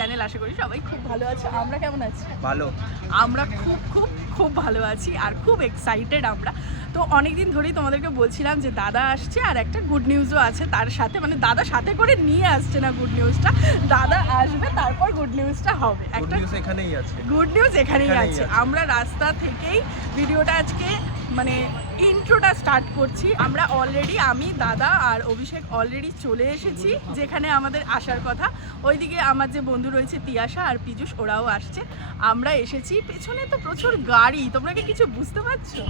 Channel. আশা করি সবাই খুব ভালো আছে। আমরা কেমন আছি? ভালো। আমরা খুব খুব খুব ভালো আছি আর খুব এক্সাইটেড আমরা। তো অনেকদিন ধরেই তোমাদেরকে বলছিলাম যে দাদা আসছে আর একটা গুড নিউজও আছে তার সাথে, মানে দাদা সাথে করে নিয়ে আসছে না গুড নিউজটা, দাদা আসবে তারপর গুড নিউজটা হবে। একটা গুড নিউজ এখানেই আছে, গুড নিউজ এখানেই আছে। আমরা রাস্তা থেকেই ভিডিওটা আজকে মানে ইন্ট্রোটা স্টার্ট করছি। আমরা অলরেডি, আমি, দাদা আর অভিষেক অলরেডি চলে এসেছি যেখানে আমাদের আসার কথা। ওইদিকে আমার যে বন্ধু রয়েছে তিয়াশা আর পীযূষ, ওরাও আসছে। আমরা এসেছি, পেছনে তো প্রচুর গাড়ি, তোমরা কি কিছু বুঝতে পারছো?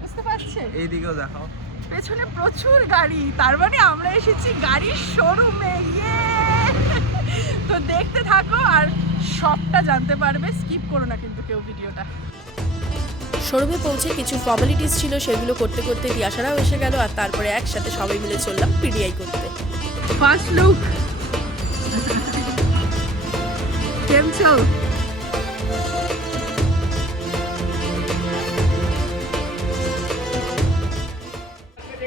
বুঝতে পারছে? এইদিকেও দেখাও, পেছনে প্রচুর গাড়ি, তার মানে আমরা এসেছি গাড়ির শোরুমে। তো দেখতে থাকো আর সবটা জানতে পারবে, স্কিপ করো না কিন্তু কেউ ভিডিওটা। শোরুমে পৌঁছে কিছু ফর্মালিটিস ছিল, সেগুলো করতে করতে তিয়াশারাও এসে গেল আর তারপরে একসাথে সবাই মিলে চললাম পিডিআই করতে। ফার্স্ট লুক কেমন છો?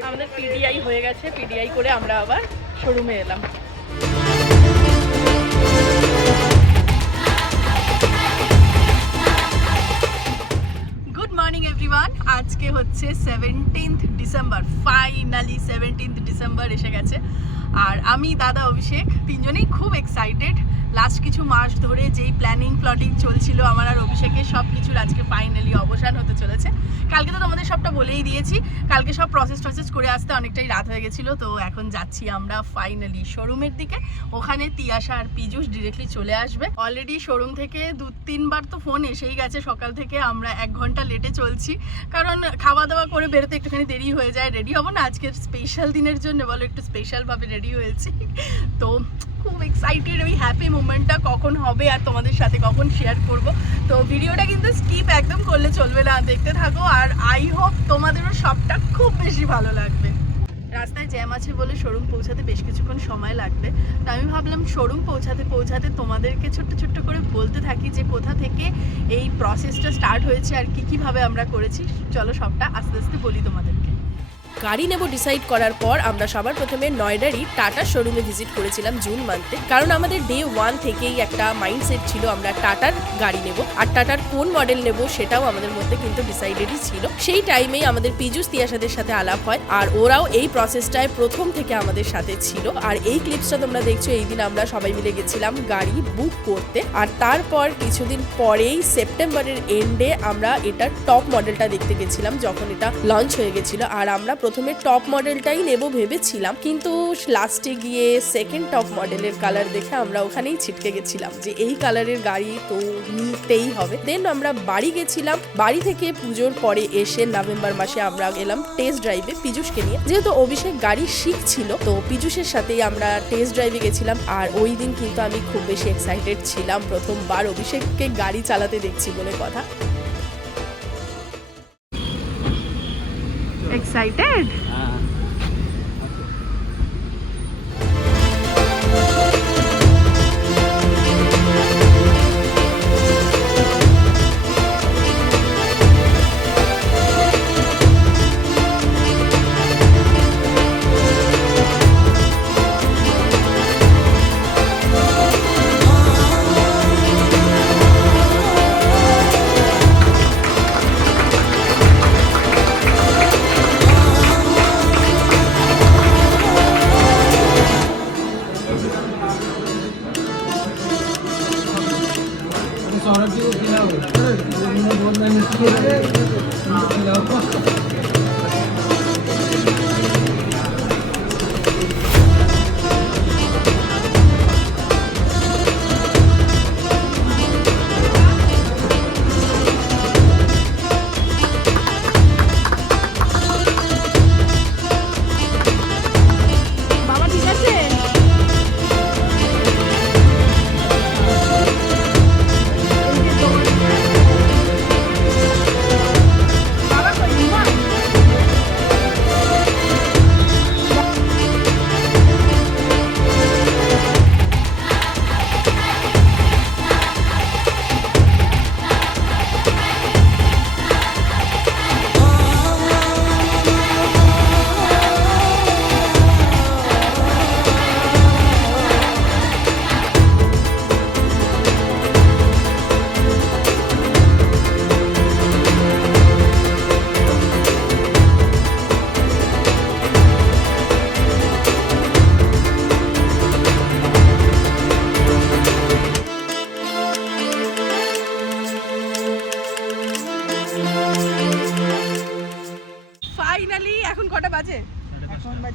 আমাদের পিডিআই হয়ে গেছে, পিডিআই করে আমরা আবার শোরুমে এলাম। Good morning everyone. আজকে হচ্ছে 17th December, finally 17th December এসে গেছে আর আমি, দাদা, অভিষেক তিনজনেই খুব এক্সাইটেড। লাস্ট কিছু মাস ধরে যেই প্ল্যাটিং চলছিল আমার আর অভিষেকের, সব কিছুর আজকে ফাইনালি অবসান হতে চলেছে। কালকে তো তোমাদের সবটা বলেই দিয়েছি, কালকে সব প্রসেস করে আসতে অনেকটাই রাত হয়ে গেছিলো। তো এখন যাচ্ছি আমরা ফাইনালি শোরুমের দিকে। ওখানে তিয়াশা আর পীযূষ ডিরেক্টলি চলে আসবে। অলরেডি শোরুম থেকে 2-3 বার তো ফোন এসেই গেছে সকাল থেকে। আমরা 1 ঘন্টা লেটে চলছি, কারণ খাওয়া দাওয়া করে বেরোতে একটুখানি দেরি হয়ে যায়। রেডি হবো না আজকের স্পেশাল দিনের জন্য, বলো একটু স্পেশালভাবে রেডি হয়েছি। তো খুব এক্সাইটেড, ওই হ্যাপি মুমেন্টটা কখন হবে আর তোমাদের সাথে কখন শেয়ার করব। তো ভিডিওটা কিন্তু স্কিপ একদম করলে চলবে না, দেখতে থাকো আর আই হোপ তোমাদেরও সবটা খুব বেশি ভালো লাগবে। রাস্তায় জ্যাম আছে বলে শোরুম পৌঁছাতে বেশ কিছুক্ষণ সময় লাগবে। তো আমি ভাবলাম শোরুম পৌঁছাতে তোমাদেরকে ছোট্ট করে বলতে থাকি যে কোথা থেকে এই প্রসেসটা স্টার্ট হয়েছে আর কীভাবে আমরা করেছি। চলো সবটা আস্তে আস্তে বলি তোমাদেরকে। গাড়ি নেব ডিসাইড করার পর আমরা সবার প্রথমে নয়ডারই টাটা শোরুমে ভিজিট করেছিলাম জুন মান্থে, কারণ আমাদের ডে 1 থেকেই একটা মাইন্ডসেট ছিল আমরা টাটার গাড়ি নেব আর টাটার কোন মডেল নেব সেটাও আমাদের মধ্যে কিন্তু ডিসাইডেডই ছিল। সেই টাইমেই আমাদের পীযূষ তিয়াশাদের সাথে আলাপ হয় আর ওরাও এই প্রসেসটায় প্রথম থেকে আমাদের সাথে ছিল। আর এই ক্লিপসটা তোমরা দেখছো, এই দিন আমরা সবাই মিলে গেছিলাম গাড়ি বুক করতে আর তারপর কিছুদিন পরেই সেপ্টেম্বরের এন্ডে আমরা এটার টপ মডেলটা দেখতে গেছিলাম যখন এটা লঞ্চ হয়ে গেছিল। আর আমরা প্রথমে টপ মডেলটাই নেব ভেবেছিলাম, কিন্তু লাস্টে গিয়ে সেকেন্ড টপ মডেলের কালার দেখে আমরা ওখানেই ছিটকে গেছিলাম যে এই কালারের গাড়ি তো নিতেই হবে। দেন আমরা বাড়ি গেছিলাম, বাড়ি থেকে পুজোর পরে এসে নভেম্বর মাসে আমরা গেলাম টেস্ট ড্রাইভে পীযূষকে নিয়ে। যেহেতু অভিষেক গাড়ি শিখছিল তো পীযূষের সাথেই আমরা টেস্ট ড্রাইভে গেছিলাম। আর ওই দিন কিন্তু আমি খুব বেশি এক্সাইটেড ছিলাম, প্রথমবার অভিষেককে গাড়ি চালাতে দেখছি বলে কথা। এক্সাইটেড?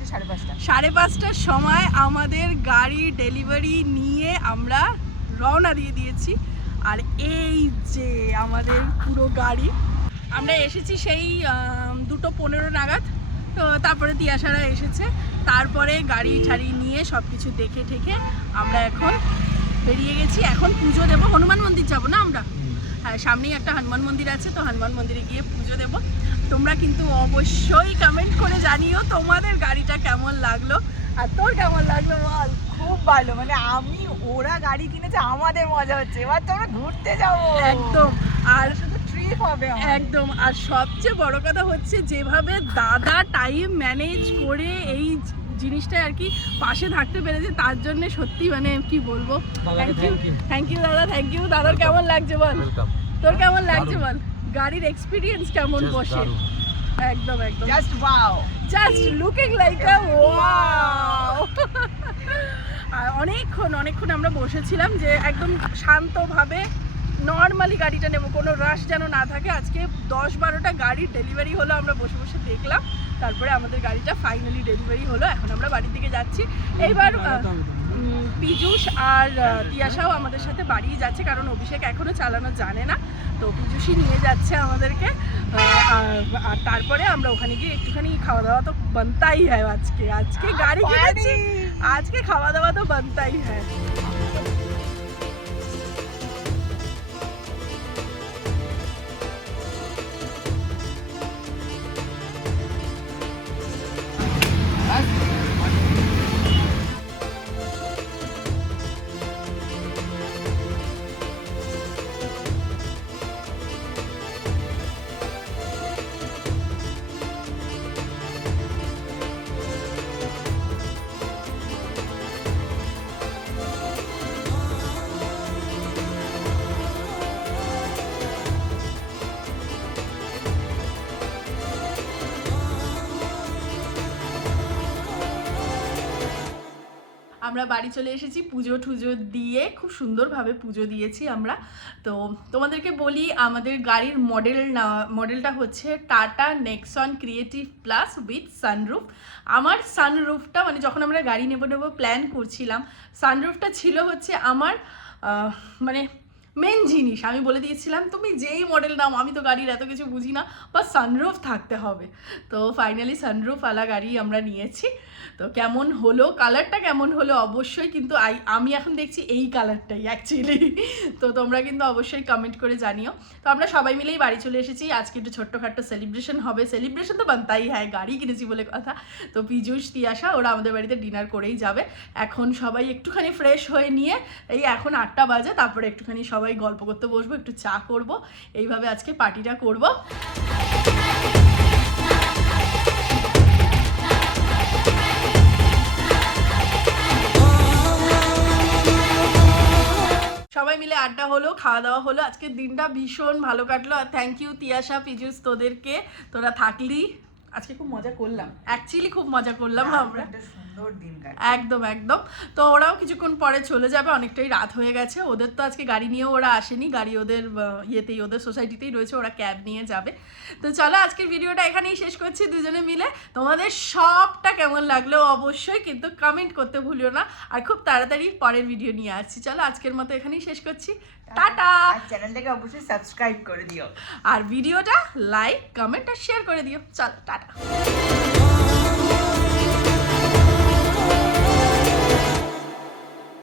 মোটামুটি 5:30। 5:30টার সময় আমাদের গাড়ি ডেলিভারি নিয়ে আমরা রওনা দিয়ে দিয়েছি। আর এই যে আমাদের পুরো গাড়ি, আমরা এসেছি সেই 2:15 নাগাদ। তো তারপরে তিয়াশারা এসেছে, তারপরে গাড়ি ঠাড়ি নিয়ে সব কিছু দেখে ঠেকে আমরা এখন বেরিয়ে গেছি। এখন পুজো দেবো, হনুমান মন্দির যাবো না আমরা? হ্যাঁ, সামনেই একটা হনুমান মন্দির আছে, তো হনুমান মন্দিরে গিয়ে পুজো দেবো। তোমরা কিন্তু অবশ্যই কমেন্ট করে জানিও তোমাদের গাড়িটা কেমন লাগলো, আর তোর কেমন লাগলো বল। খুব ভালো, মানে আমি ওরা গাড়ি কিনেছে, আমাদের মজা হচ্ছে, এবার তো আমরা ঘুরতে যাবো একদম। আর শুধু ট্রিপ হবে একদম। আর সবচেয়ে বড় কথা হচ্ছে যেভাবে দাদা টাইম ম্যানেজ করে এই জিনিসটা আর কি পাশে থাকতে পেরেছে, তার জন্য সত্যি মানে কি বলবো, থ্যাংক ইউ দাদা, থ্যাংক ইউ। দাদার কেমন লাগছে বল, তোর কেমন লাগছে বল, গাড়ির এক্সপিরিয়েন্স কেমন বসে? একদম একদম, just wow, just looking like a wow. আর অনেকক্ষণ আমরা বসেছিলাম যে একদম শান্তভাবে নর্মালি গাড়িটা নেব, কোনো রাশ যেন না থাকে। আজকে 10-12টা গাড়ির ডেলিভারি হলো, আমরা বসে বসে দেখলাম, তারপরে আমাদের গাড়িটা ফাইনালি ডেলিভারি হলো। এখন আমরা বাড়ির দিকে যাচ্ছি। এইবার পীযূষ আর তিয়াশাও আমাদের সাথে বাড়িয়ে যাচ্ছে, কারণ অভিষেক এখনও চালানো জানে না, তো পীযূষই নিয়ে যাচ্ছে আমাদেরকে। আর তারপরে আমরা ওখানে গিয়ে একটুখানি খাওয়া দাওয়া তো বানতাই হয়। আজকে গাড়ি কিনেছি, আজকে খাওয়া দাওয়া তো বানতাই হয়। আমরা বাড়ি চলে এসেছি, পুজো টুজো দিয়ে খুব সুন্দরভাবে পুজো দিয়েছি আমরা। তো তোমাদেরকে বলি, আমাদের গাড়ির মডেলটা হচ্ছে tata Nexon creative plus with sunroof. আমার সানরুফটা মানে যখন আমরা গাড়ি নেব প্ল্যান করছিলাম, সানরুফটা ছিল হচ্ছে আমার মানে মেন জিনিস। আমি বলে দিয়েছিলাম তুমি যেই মডেল নাও, আমি তো গাড়ির এত কিছু বুঝি না, বা সানরুফ থাকতে হবে। তো ফাইনালি সানরুফ আলা গাড়ি আমরা নিয়েছি। তো কেমন হলো, কালারটা কেমন হলো অবশ্যই কিন্তু আমি এখন দেখছি এই কালারটাই অ্যাকচুয়ালি। তো তোমরা কিন্তু অবশ্যই কমেন্ট করে জানিও। তো আমরা সবাই মিলেই বাড়ি চলে এসেছি। আজকে একটু ছোট্টখাট্টো সেলিব্রেশন হবে, সেলিব্রেশন তো বানতাই হ্যাঁ, গাড়ি কিনেছি বলে কথা। তো পীযূষ তিয়াশা ওরা আমাদের বাড়িতে ডিনার করেই যাবে। এখন সবাই একটুখানি ফ্রেশ হয়ে নিয়ে এই এখন 8টা বাজে, তারপরে একটুখানি সবাই গল্প করতে বসবো, একটু চা করব, এইভাবে আজকে পার্টিটা করব। সবাই মিলে আড্ডা হলো, খাওয়া দাওয়া হলো, আজকের দিনটা ভীষণ ভালো কাটলো। আর থ্যাংক ইউ তিয়াশা, পীযূষ, তোদেরকে, তোরা থাকলি। আজকে খুব মজা করলাম, অ্যাকচুয়ালি খুব মজা করলাম আমরা, একদম একদম। তো ওরাও কিছুক্ষণ পরে চলে যাবে, অনেকটাই রাত হয়ে গেছে। ওদের তো আজকে গাড়ি নিয়েও ওরা আসেনি, গাড়ি ওদের ইয়েতেই, ওদের সোসাইটিতেই রয়েছে, ওরা ক্যাব নিয়ে যাবে। তো চলো আজকের ভিডিওটা এখানেই শেষ করছি দুজনে মিলে। তোমাদের সবটা কেমন লাগলো অবশ্যই কিন্তু কমেন্ট করতে ভুলিও না। আর খুব তাড়াতাড়ি পরের ভিডিও নিয়ে আসছি। চলো আজকের মতো এখানেই শেষ করছি, টাটা। চ্যানেলটাকে অবশ্যই সাবস্ক্রাইব করে দিও, আর ভিডিওটা লাইক, কমেন্ট আর শেয়ার করে দিও। চলো টাটা।